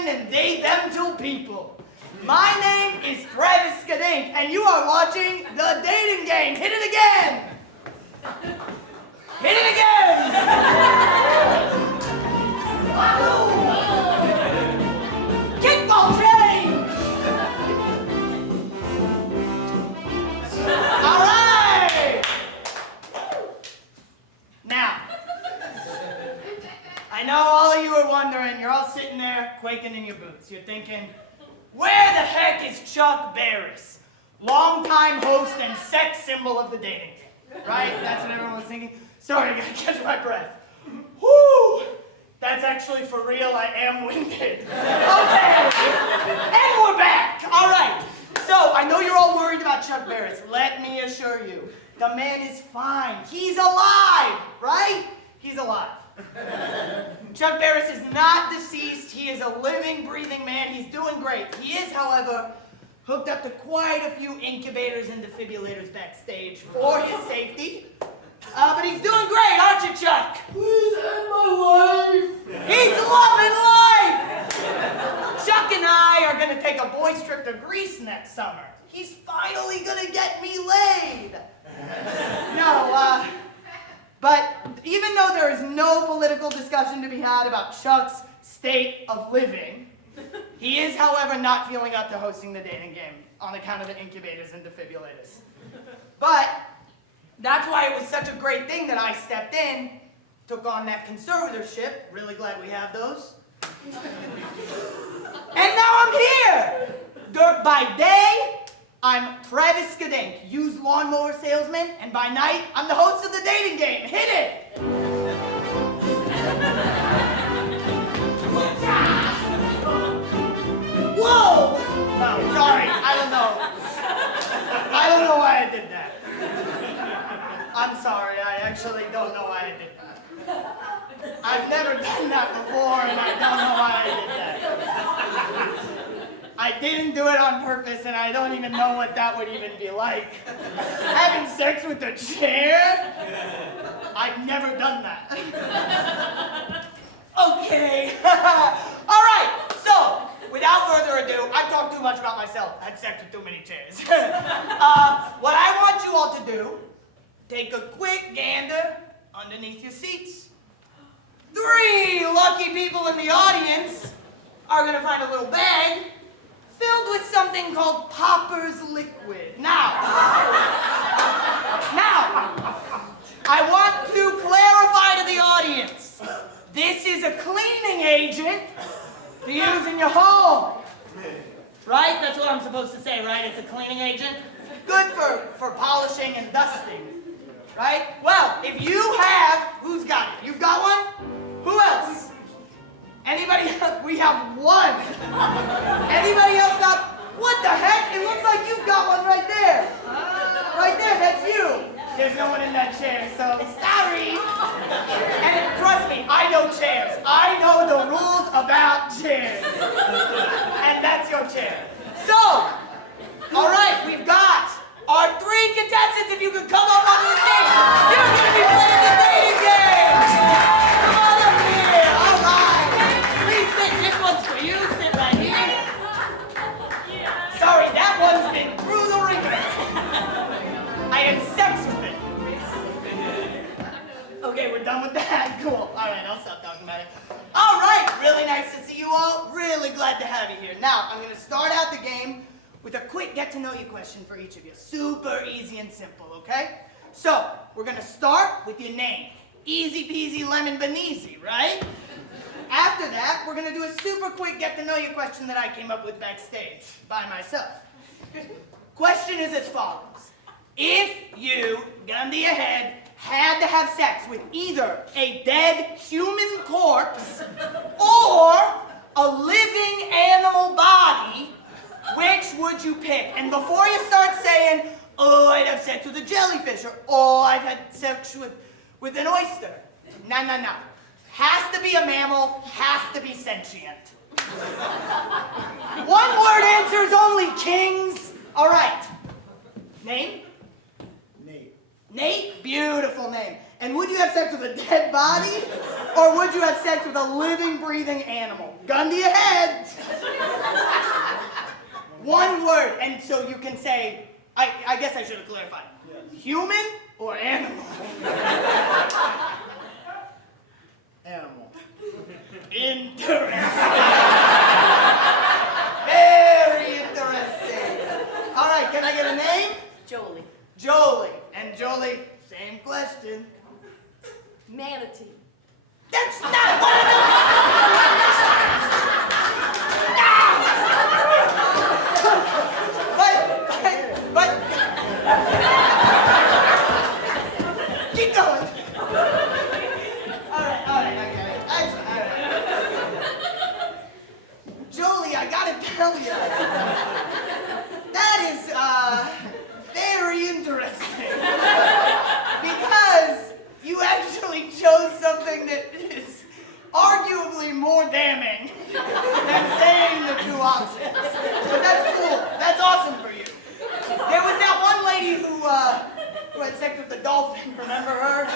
human and they, them till people. My name is Travis Skadink, and you are watching The Dating Game. Hit it again! Hit it again! Kickball change! All right! Now, I know all of you are wondering, you're all sitting there quaking in your boots. You're thinking, where the heck is Chuck Barris? Longtime host and sex symbol of the dating game. Right? That's what everyone was thinking. Sorry, I gotta catch my breath. Whoo! That's actually for real, I am winded. Okay! And we're back! Alright. So, I know you're all worried about Chuck Barris. Let me assure you, the man is fine. He's alive! Right? He's alive. Chuck Barris is not deceased. He is a living, breathing man. He's doing great. He is, however, hooked up to quite a few incubators and defibrillators backstage for his safety. But he's doing great, aren't you, Chuck? Please end my life. He's loving life! Chuck and I are going to take a boys trip to Greece next summer. He's finally going to get me laid. No, but even though there is no political discussion to be had about Chuck's state of living, he is, however, not feeling up to hosting the dating game on account of the incubators and defibrillators. But that's why it was such a great thing that I stepped in, took on that conservatorship. Really glad we have those. And now I'm here! By day, I'm Travis Skadink, used lawnmower salesman, and by night, I'm the host of the dating game. Hit it! Whoa! No, sorry, I don't know. I don't know why I did that. I'm sorry, I actually don't know why I did that. I've never done that before, and I don't know why I did that. I didn't do it on purpose, and I don't even know what that would even be like. Having sex with a chair? I've never done that. Okay. All right, so, without further ado, I've talked too much about myself. I had sex with too many chairs. What I want you all to do, take a quick gander underneath your seats. 3 lucky people in the audience are going to find a little bag filled with something called Popper's Liquid. Now, I want to clarify to the audience, this is a cleaning agent to use in your home. Right? That's what I'm supposed to say, right? It's a cleaning agent. Good for polishing and dusting. Right? Well, if you have, who's got it? You've got one? Who else? Anybody else? We have one. Anybody else got? What the heck? It looks like you've got one right there. Right there, that's you. There's no one in that chair, so sorry. And trust me, I know chairs. I know the rules about chairs. And that's your chair. So, all right, we've got our 3 contestants. If you could come up onto the stage, you're going to be playing the dating game. Come on up here. All right. Please sit. This one's for you. Sit right here. Sorry, that one's been through the ringer. I had sex with it. Okay, we're done with that. Cool. All right, I'll stop talking about it. All right, really nice to see you all. Really glad to have you here. Now, I'm going to start out the game with a quick get-to-know-you question for each of you. Super easy and simple, okay? So, we're going to start with your name. Easy peasy lemon beneezy, right? After that, we're going to do a super quick get-to-know-you question that I came up with backstage by myself. Question is as follows. If you, gun to your head, had to have sex with either a dead human corpse or a living animal body, which would you pick? And before you start saying, oh, I'd have sex with a jellyfish, or oh, I've had sex with an oyster. No. Has to be a mammal, has to be sentient. One word answers only, kings. All right. Name? Nate? Beautiful name. And would you have sex with a dead body? Or would you have sex with a living, breathing animal? gun to your head. One word, and so you can say, I guess I should have clarified. Yes. Human or animal? Animal. Interesting. Very interesting. All right, can I get a name? Jolie. Jolie. And Jolie, same question. Manatee. That's not one of them! But, keep going. All right, I get it. All right. Jolie, I gotta tell you, that is, very interesting. Because you actually chose something that is arguably more damning than saying the two options. But that's cool. That's awesome for you. There was that one lady who had sex with the dolphin. Remember her?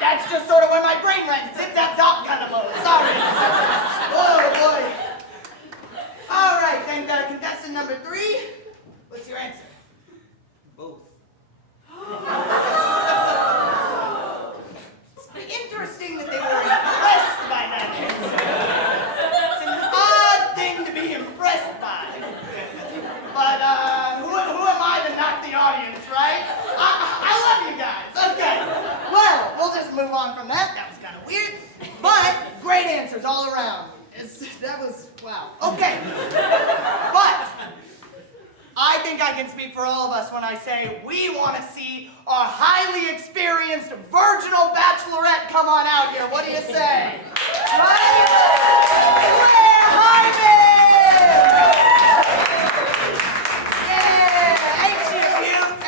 That's just sort of where my brain went. Zip, zap, zop kind of mode. Sorry. Oh, boy. All right, then contestant number 3. What's your answer? Both. It's interesting that they were impressed by that answer. It's an odd thing to be impressed by. But who am I to knock the audience, right? I love you guys. Okay. Well, we'll just move on from that. That was kind of weird. But great answers all around. That was, wow. Okay. But I think I can speak for all of us when I say we want to see our highly experienced virginal bachelorette come on out here. What do you say? Right? Claire Hyman! Yeah!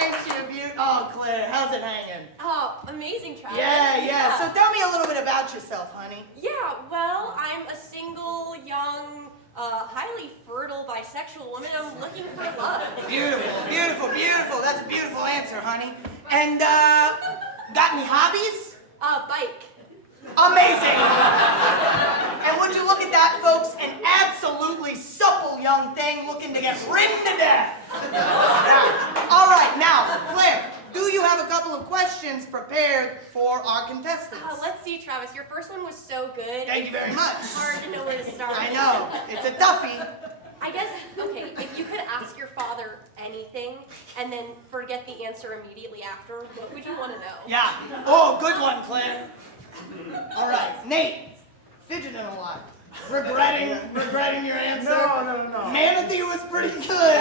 Ain't she a beaut? Oh, Claire, how's it hanging? Oh, amazing, Travis. Yeah. So tell me a little bit about yourself, honey. Yeah, well, I'm a single, young, highly fertile bisexual woman. I'm looking for love. Beautiful. That's a beautiful answer, honey. And, got any hobbies? Bike. Amazing. And would you look at that, folks? An absolutely supple young thing looking to get ridden to death. All right, now, Claire, do you have a couple of questions prepared for our contestants? Let's see, Travis. Your first one was so good. Thank you very much. It's hard to know where to start. I know. It's a toughie. I guess, okay, if you could ask your father anything and then forget the answer immediately after, what would you want to know? Yeah. Oh, good one, Claire. All right, Nate, fidgeting a lot. Regretting your answer? No. Manatee was pretty good.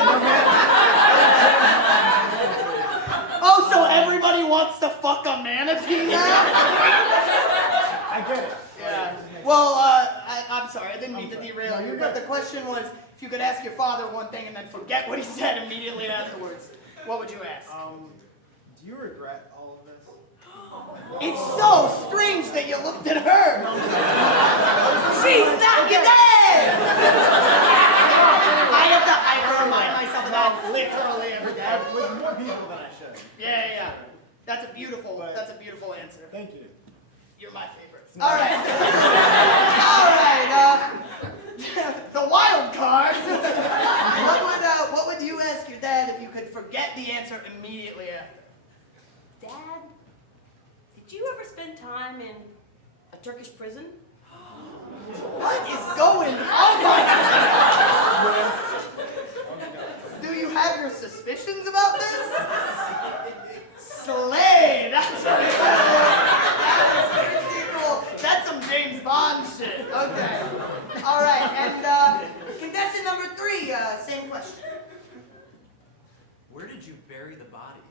Oh, so everybody wants to fuck a manatee now? I get it. Yeah. Well, I'm sorry, I didn't mean to derail you, but the question was if you could ask your father one thing and then forget what he said immediately afterwards, what would you ask? Do you regret all of this? It's so strange that you looked at her. She's not dead. I have to remind myself of that literally every day. With more people than I should. Yeah. That's a beautiful answer. Thank you. You're my favorite. All right. The wild card. What would you ask your dad if you could forget the answer immediately after? Dad, did you ever spend time in a Turkish prison? What is going on? Do you have your suspicions about this? Slay! That's pretty cool. That's some James Bond shit. Okay. All right, and contestant number 3, same question. Where did you bury the bodies?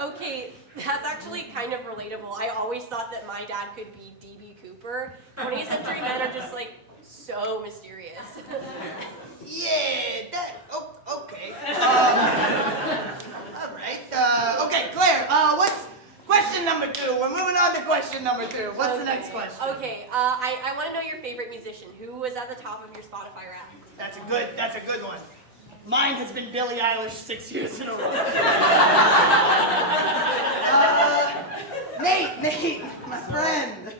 Okay, that's actually kind of relatable. I always thought that my dad could be D.B. Cooper. 20th century men are just like so mysterious. Yeah, okay. All right. Okay, Claire, what's question number 2? We're moving on to question number 2. What's the next question? Okay, I want to know your favorite musician. Who was at the top of your Spotify rap? That's a good one. Mine has been Billie Eilish 6 years in a row. Nate, my friend.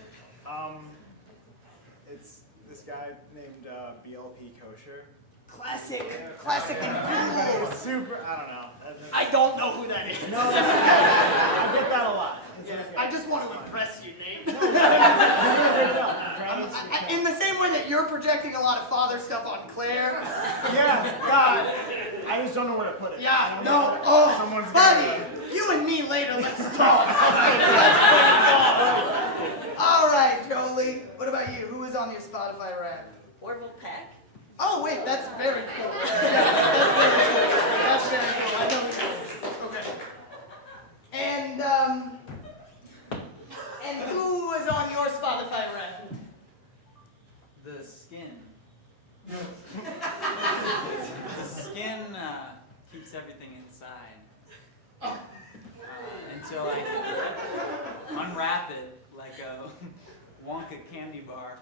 It's this guy named BLP Kosher. Classic and cool. It's super, I don't know. I don't know who that is. No, I get that a lot. Yeah, I just want to impress you, Nate. You're doing a great job. In the same way that you're projecting a lot of father stuff on Claire. Yeah, God. I just don't know where to put it. Yeah, no, oh, Someone's buddy, gonna- you and me later, let's talk. Let's talk. All right, Jolie, what about you? Who is on your Spotify rap? Orville Peck? Oh, wait, that's very cool. Yeah, that's very cool. I know who that is. Okay. And who was on your Spotify rap? The skin. The skin keeps everything inside. Until I unwrap it like a Wonka candy bar.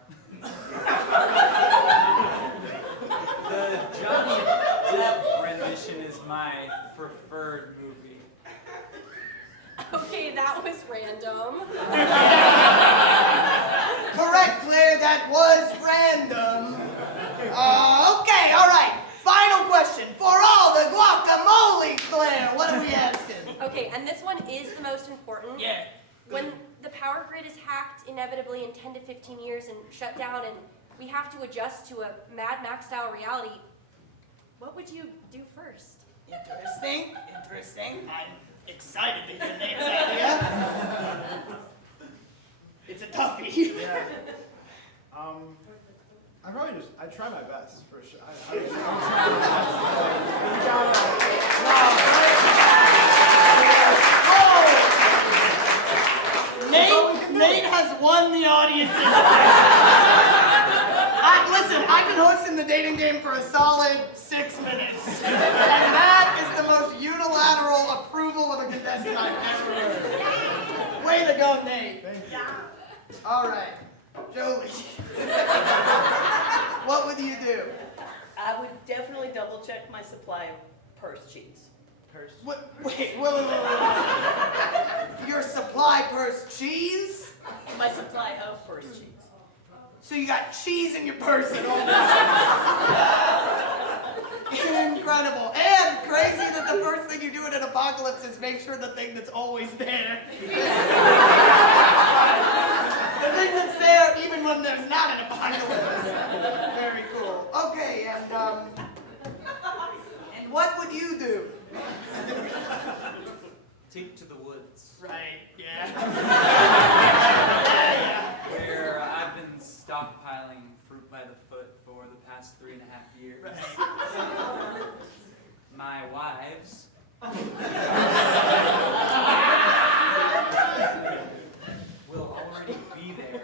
The Johnny Depp rendition is my preferred movie. Okay, that was random. Correct, Claire, that was random. Okay, all right. Final question. For all the guacamole, Claire, what are we asking? Okay, and this one is the most important. Yeah. When the power grid is hacked inevitably in 10 to 15 years and shut down and we have to adjust to a Mad Max style reality, what would you do first? Interesting. I'm excited to hear Nate's idea. It's a toughie. Yeah. I'd try my best, for sure. Nate has won the audience. Listen, I've been hosting the dating game for a solid 6 minutes. And that is the most unilateral approval of a contestant I've ever heard. Way to go, Nate. Thank you. All right, Jolie. What would you do? I would definitely double check my supply of purse cheese. Wait. Your supply purse cheese? My supply of purse cheese. So you got cheese in your purse at all times. Incredible. And crazy that the first thing you do in an apocalypse is make sure the thing that's always there. The thing that's there even when there's not an apocalypse. Very cool. Okay, and what would you do? Take to the woods. Right, yeah. Where I've been stockpiling fruit by the foot for the past 3.5 years. My wives will already be there.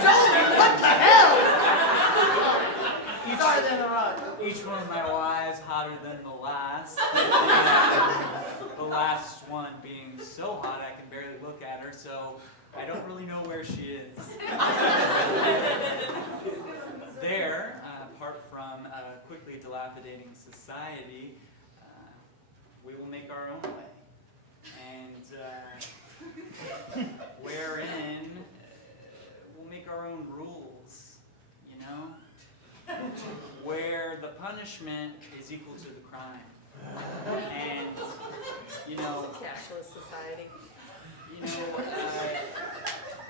Jolie, what the hell? Sorry to interrupt. Each one of my wives hotter than the last. The last one being so hot I can barely look at her, so I don't really know where she is. There, apart from a quickly dilapidating society, we will make our own way. And wherein we'll make our own rules, you know? Where the punishment is equal to the crime. And, you know, Cashless society.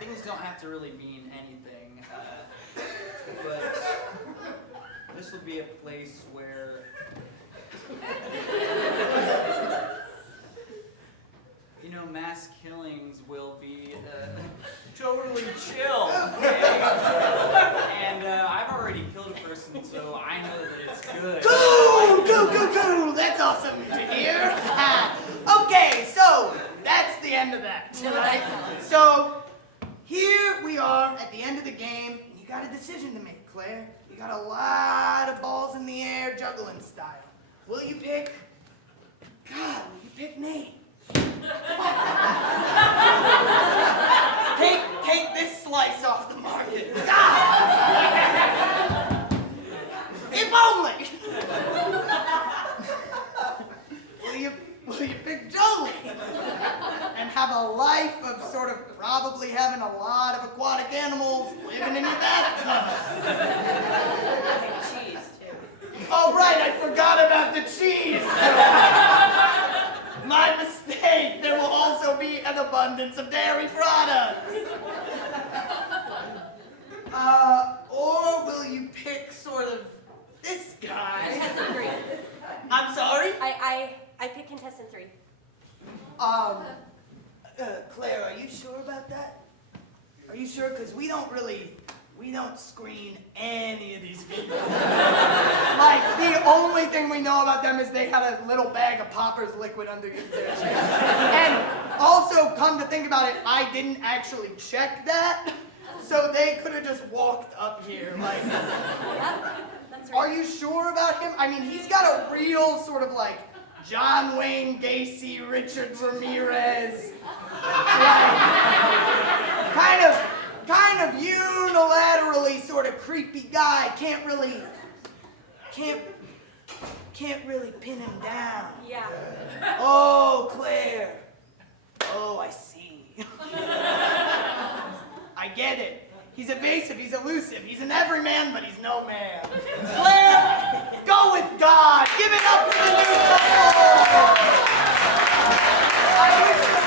things don't have to really mean anything, but this will be a place where mass killings will be totally chill. Okay? And I've already killed a person, so I know that it's good. Cool. That's awesome to hear. Okay, so that's the end of that. Right? So here we are at the end of the game, and you got a decision to make, Claire. You got a lot of balls in the air, juggling style. Will you pick Nate? Take this slice off the market. God! If only! Cheese, too. Oh, right, I forgot about the cheese. My mistake. There will also be an abundance of dairy products. Or will you pick sort of this guy? Contestant 3. I'm sorry? I pick contestant 3. Claire, are you sure about that? Are you sure? Because we don't screen any of these people. Like, the only thing we know about them is they had a little bag of Poppers liquid under their chair. And also, come to think about it, I didn't actually check that, so they could have just walked up here. Like, Yeah, that's right. are you sure about him? I mean, he's got a real sort of like John Wayne Gacy, Richard Ramirez, like, kind of unilaterally sort of creepy guy. Can't really pin him down. Yeah. Oh, Claire. Oh, I see. I get it. He's evasive, he's elusive, he's an everyman, but he's no man. Claire, go with God. Give it up for the new couple. I wish